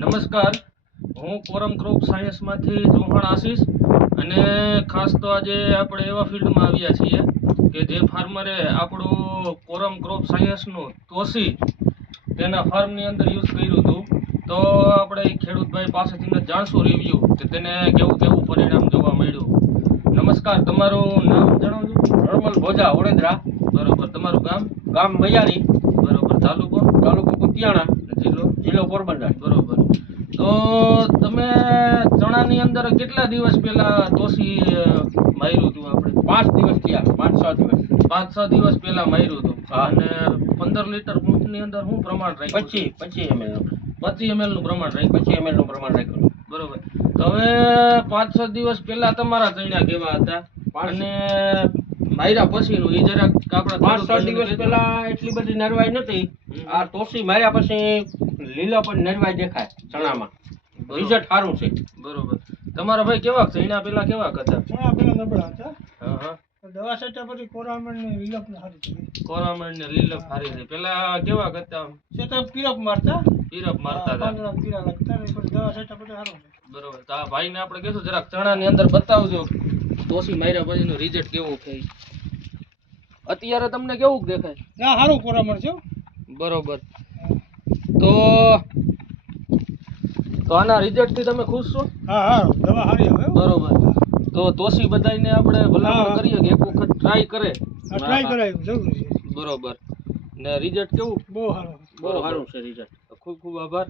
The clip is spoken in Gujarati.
નમસ્કાર, હું કોરમ ક્રોપ સાયન્સમાંથી ચૌહાણ આશીષ અને ખાસ તો આજે આપણે એવા ફિલ્ડમાં આવ્યા છીએ કે જે ફાર્મરે આપણું કોરમ ક્રોપ સાયન્સનું તોસી તેના ફાર્મની અંદર યુઝ કર્યું હતું. તો આપણે ખેડૂતભાઈ પાસેથી જાણશું રિવ્યૂ કે તેને કેવું કેવું પરિણામ જોવા મળ્યું. નમસ્કાર, તમારું નામ જણાવજો. નોર્મલ ભોજા વડોદરા. બરોબર. તમારું ગામ મૈયારી. બરોબર. તાલુકો કુતિયાણા. જિલ્લો પોરબંદર. બરોબર. તો તમે ચણાની અંદર કેટલા દિવસ પહેલા તોસી માર્યું હતું? આપણે 5 દિવસ થયા. 5-6 દિવસ પહેલા માર્યું હતું. અને 15 લીટર ની અંદર શું પ્રમાણ રાખ્યું? 25 ml 25 ml નું પ્રમાણ રાખ્યું. 25 ml નું પ્રમાણ રાખ્યું. બરોબર. તો હવે 5-6 દિવસ પહેલા તમારા ચણ્યા કેવા હતા અને માર્યા પછીનું એ જરાક આપણે 5-6 દિવસ પહેલા એટલી બધી નરવાઈ નથી. આ તોસી માર્યા પછી લીલો પણ નરવાઈ દેખાય ચણામાં. રિઝલ્ટ સારું છે. બરોબર. તમારા ભાઈ કેવા ચણ્યા પેલા કેવા હતા? ચણા પેલા નબળા હતા. હા. દવા છાંટ્યા પછી કોરામણ ને લીલપ ને સારી થઈ. કોરામણ ને લીલપ સારી છે. પેલા કેવા હતા? છેટા પીરપ મારતા હતા. પાંદડા પીરા લાગતા ને પછી દવા છાંટ્યા પછી સારું છે. બરોબર. તો આ ભાઈને આપણે કીધું જરાક ચણાની અંદર બતાવજો તોસી માર્યા પછીનું રિઝલ્ટ કેવું થાય. અત્યારે તમને કેવું દેખાય? ના સારું કોરામણ છે. બરોબર. તો આના રિઝલ્ટ થી તમે ખુશ છો? હા દવા સારી આવે. બરોબર. તો તોસી બધાને આપણે ભલામણ કરીએ કે એક વખત ટ્રાય કરે. ટ્રાય કરાય જરૂરી છે. બરોબર. ને રિઝલ્ટ કેવું? બહુ સારું બહુ સારું છે રિઝલ્ટ. ખૂબ ખૂબ આભાર.